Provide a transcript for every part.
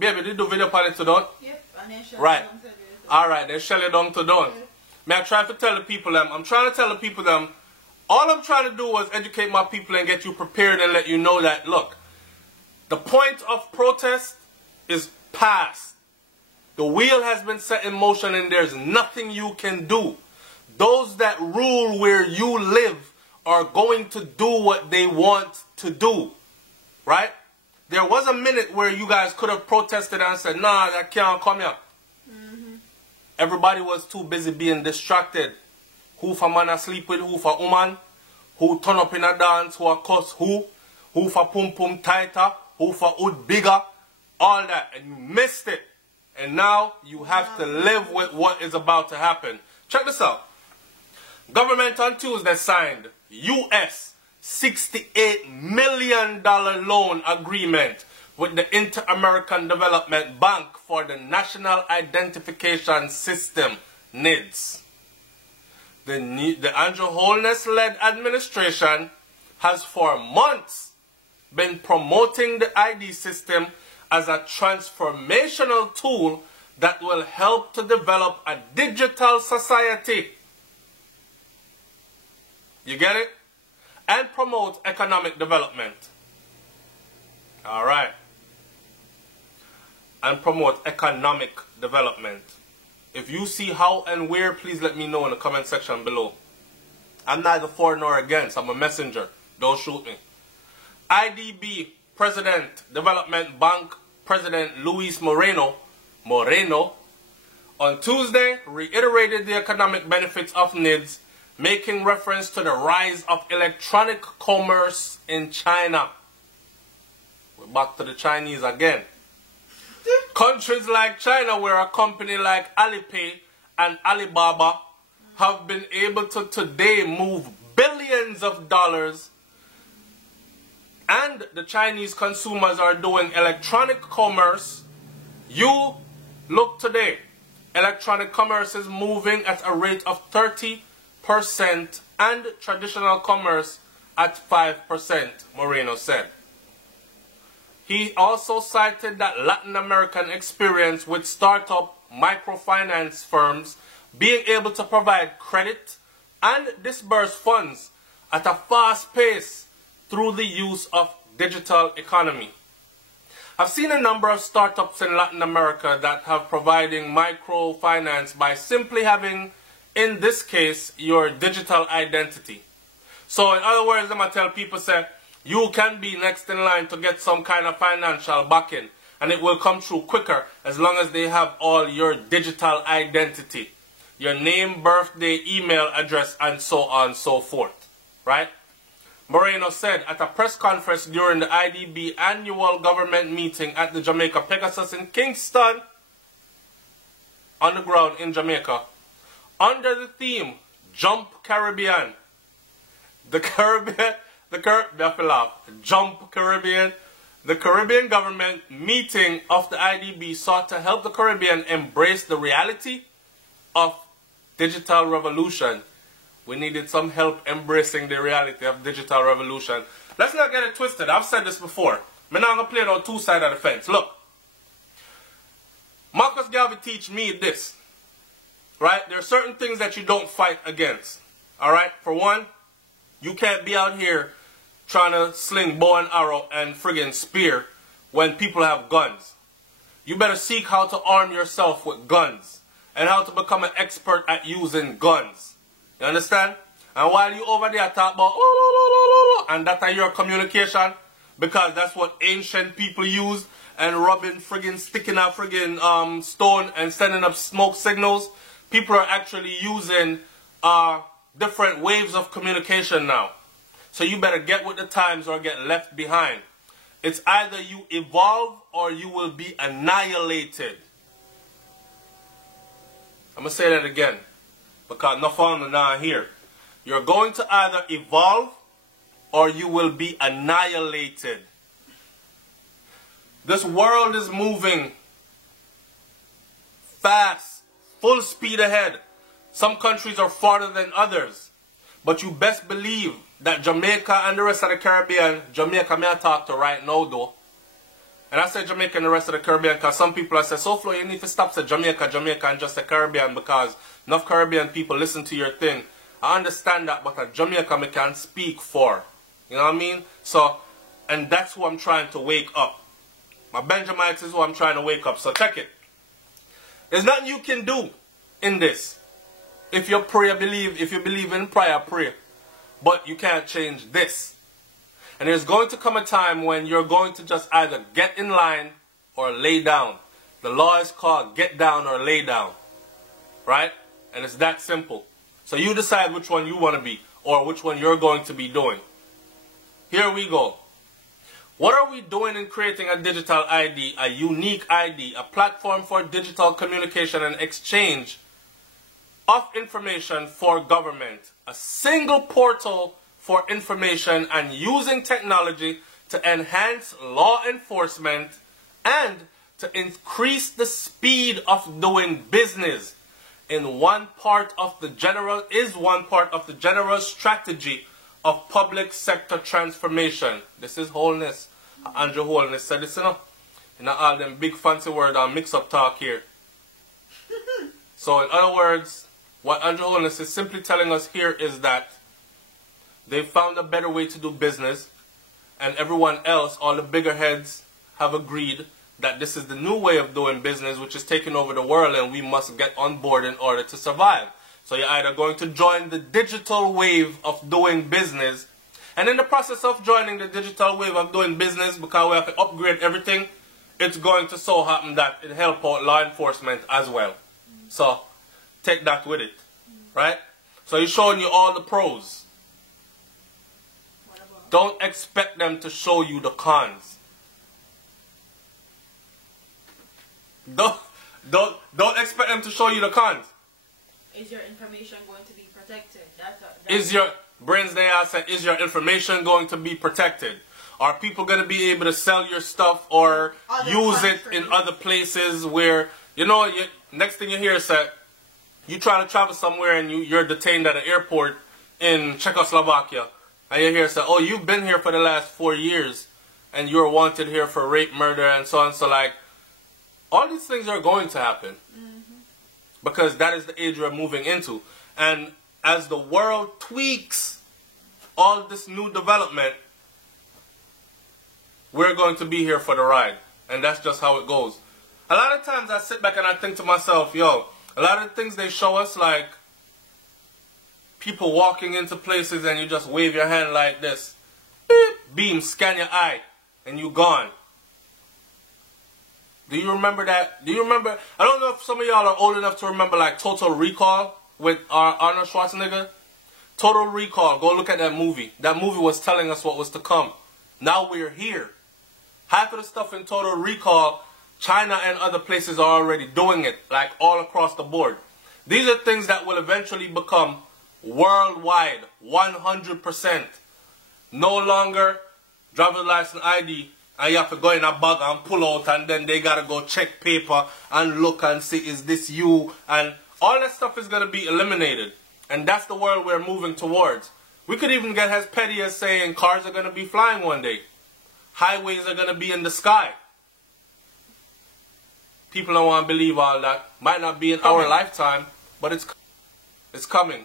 Baby, did you do video on it to done? Yep, and then right. Alright, then shell it down to done. Yeah. May I try to tell the people them, I'm trying to tell the people them, all I'm trying to do was educate my people and get you prepared and let you know that, look, the point of protest is past. The wheel has been set in motion and there's nothing you can do. Those that rule where you live are going to do what they want to do. Right? There was a minute where you guys could have protested and said, nah, that can't come here. Everybody was too busy being distracted. Who for man asleep with, who for woman, who turn up in a dance, who a cuss who for pum pum tighter, who for hood bigger, all that. And you missed it. And now you have to live with what is about to happen. Check this out. Government on Tuesday signed US $68 million loan agreement with the Inter-American Development Bank for the National Identification System, NIDS. The Andrew Holness-led administration has for months been promoting the ID system as a transformational tool that will help to develop a digital society. You get it? And promote economic development. Alright. And promote economic development. If you see how and where, please let me know in the comment section below. I'm neither for nor against. I'm a messenger. Don't shoot me. IDB President, Development Bank President Luis Moreno, on Tuesday reiterated the economic benefits of NIDS, making reference to the rise of electronic commerce in China. We're back to the Chinese again. Countries like China, where a company like Alipay and Alibaba have been able to today move billions of dollars, and the Chinese consumers are doing electronic commerce. You look today, electronic commerce is moving at a rate of 30%, and traditional commerce at 5%, Moreno said. He also cited that Latin American experience with startup microfinance firms being able to provide credit and disburse funds at a fast pace through the use of digital economy. I've seen a number of startups in Latin America that have providing microfinance by simply having, in this case, your digital identity. So in other words, I'm going to tell people, say, you can be next in line to get some kind of financial backing, and it will come through quicker as long as they have all your digital identity. Your name, birthday, email address, and so on and so forth. Right? Moreno said at a press conference during the IDB annual government meeting at the Jamaica Pegasus in Kingston, on the ground in Jamaica, under the theme, Jump Caribbean. The Caribbean government meeting of the IDB sought to help the Caribbean embrace the reality of digital revolution. We needed some help embracing the reality of digital revolution. Let's not get it twisted. I've said this before. I'm not going to play it on two sides of the fence. Look. Marcus Garvey teach me this. Right? There are certain things that you don't fight against. Alright? For one, you can't be out here trying to sling bow and arrow and friggin' spear when people have guns. You better seek how to arm yourself with guns and how to become an expert at using guns. You understand? And while you over there talk about and that are your communication, because that's what ancient people used, and rubbing friggin' sticking out friggin' stone and sending up smoke signals, people are actually using different waves of communication now. So you better get with the times or get left behind. It's either you evolve or you will be annihilated. I'm going to say that again, because no fun now here. You're going to either evolve or you will be annihilated. This world is moving fast, full speed ahead. Some countries are farther than others. But you best believe that Jamaica and the rest of the Caribbean, Jamaica may I talk to right now though, And I say Jamaica and the rest of the Caribbean because some people have said, so Flo, you need to stop saying Jamaica, Jamaica and just the Caribbean because enough Caribbean people listen to your thing. I understand that, but a Jamaica I can't speak for. You know what I mean? So, and that's who I'm trying to wake up. My Benjamites is who I'm trying to wake up. So check it. There's nothing you can do in this. If you pray, if you believe in prayer, pray. But you can't change this. And there's going to come a time when you're going to just either get in line or lay down. The law is called get down or lay down. Right? And it's that simple. So you decide which one you want to be or which one you're going to be doing. Here we go. What are we doing in creating a digital ID, a unique ID, a platform for digital communication and exchange of information for government, a single portal for information and using technology to enhance law enforcement and to increase the speed of doing business in one part of the general strategy of public sector transformation. This is Holness. Andrew Holness said this, you know. You know, all them big fancy word and mix-up talk here. So in other words, what Andrew Holness is simply telling us here is that they found a better way to do business, and everyone else, all the bigger heads, have agreed that this is the new way of doing business, which is taking over the world, and we must get on board in order to survive. So you're either going to join the digital wave of doing business, and in the process of joining the digital wave of doing business, because we have to upgrade everything, it's going to so happen that it help out law enforcement as well. So take that with it, right? So he's showing you all the pros. Don't expect them to show you the cons. Don't expect them to show you the cons. Is your information going to be protected? Is your brains they ask, is your information going to be protected? Are people going to be able to sell your stuff or use it in other places where, you know, next thing you hear is that you try to travel somewhere and you're detained at an airport in Czechoslovakia. And you hear say, oh, you've been here for the last 4 years and you're wanted here for rape, murder, and so on. So like, all these things are going to happen. Because that is the age we're moving into. And as the world tweaks all this new development, we're going to be here for the ride. And that's just how it goes. A lot of times I sit back and I think to myself, yo, a lot of the things they show us, like people walking into places and you just wave your hand like this. Beep, beam, scan your eye, and you gone. Do you remember that? Do you remember? I don't know if some of y'all are old enough to remember like Total Recall with Arnold Schwarzenegger. Total Recall, go look at that movie. That movie was telling us what was to come. Now we're here. Half of the stuff in Total Recall, China and other places are already doing it, like all across the board. These are things that will eventually become worldwide, 100%. No longer driver's license ID, and you have to go in a bag and pull out, and then they gotta go check paper and look and see, is this you? And all that stuff is gonna be eliminated. And that's the world we're moving towards. We could even get as petty as saying cars are gonna be flying one day. Highways are gonna be in the sky. People don't want to believe all that. Might not be in our lifetime, but it's coming.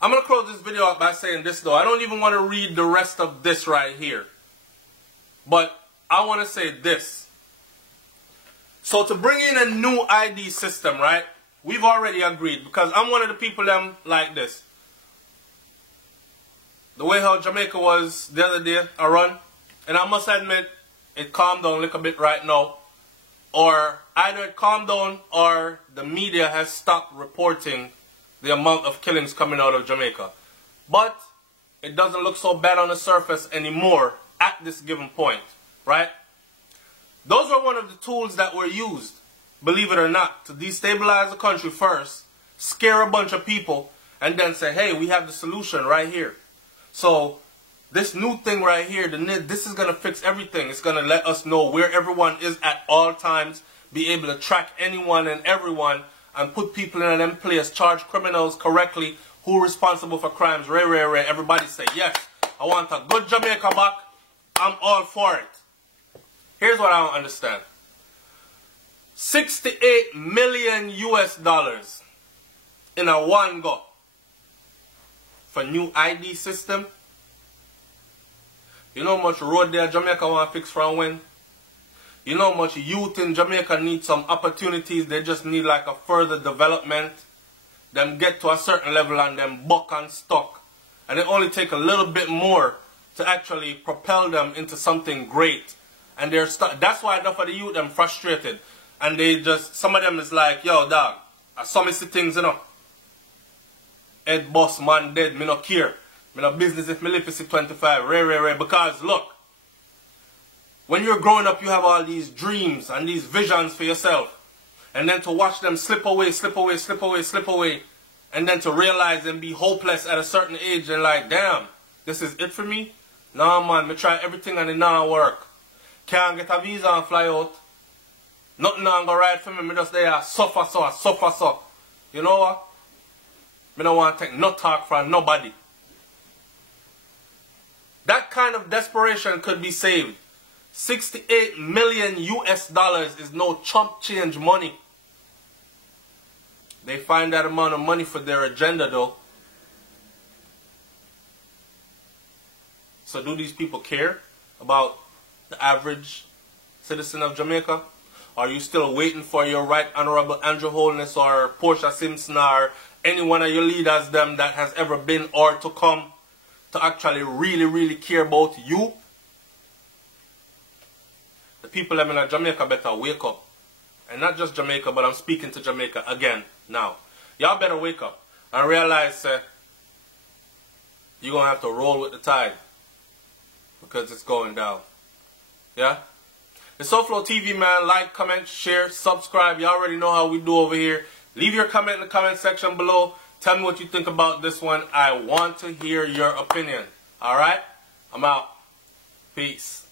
I'm going to close this video out by saying this though. I don't even want to read the rest of this right here. But I want to say this. So to bring in a new ID system, right? We've already agreed, because I'm one of the people that like this. The way how Jamaica was the other day, I run. And I must admit, it calmed down a little bit right now. Or either it calmed down or the media has stopped reporting the amount of killings coming out of Jamaica. But it doesn't look so bad on the surface anymore at this given point, right? Those were one of the tools that were used, believe it or not, to destabilize the country first, scare a bunch of people, and then say, hey, we have the solution right here. So this new thing right here, this is going to fix everything. It's going to let us know where everyone is at all times, be able to track anyone and everyone, and put people in them place, charge criminals correctly, who are responsible for crimes. Ray. Everybody say, yes, I want a good Jamaica back. I'm all for it. Here's what I don't understand. $68 million in a one go for new ID system. You know how much road there Jamaica want to fix from when? You know how much youth in Jamaica need some opportunities. They just need like a further development. Them get to a certain level and them buck and stuck. And it only take a little bit more to actually propel them into something great. And they're stuck. That's why enough of the youth them frustrated. And they just, some of them is like, yo dog, I saw me see things, you know. Head boss man dead, me no care. Me no business if me live to see 25. Ray. Because look, when you're growing up, you have all these dreams and these visions for yourself. And then to watch them slip away. And then to realize and be hopeless at a certain age and like, damn, this is it for me? Nah man, me try everything and it not work. Can't get a visa and fly out. Nothing not go right for me. Me just there suffer so. You know what? Me don't want to take no talk from nobody. That kind of desperation could be saved. $68 million is no chump change money. They find that amount of money for their agenda though. So do these people care about the average citizen of Jamaica? Are you still waiting for your Right Honorable Andrew Holness or Portia Simpson or any one of your leaders them that has ever been or to come to actually really care about you? The people living in Jamaica better wake up. And not just Jamaica, but I'm speaking to Jamaica again now. Y'all better wake up and realize you're going to have to roll with the tide. Because it's going down. Yeah? It's SoFlo TV, man. Like, comment, share, subscribe. You already know how we do over here. Leave your comment in the comment section below. Tell me what you think about this one. I want to hear your opinion. Alright? I'm out. Peace.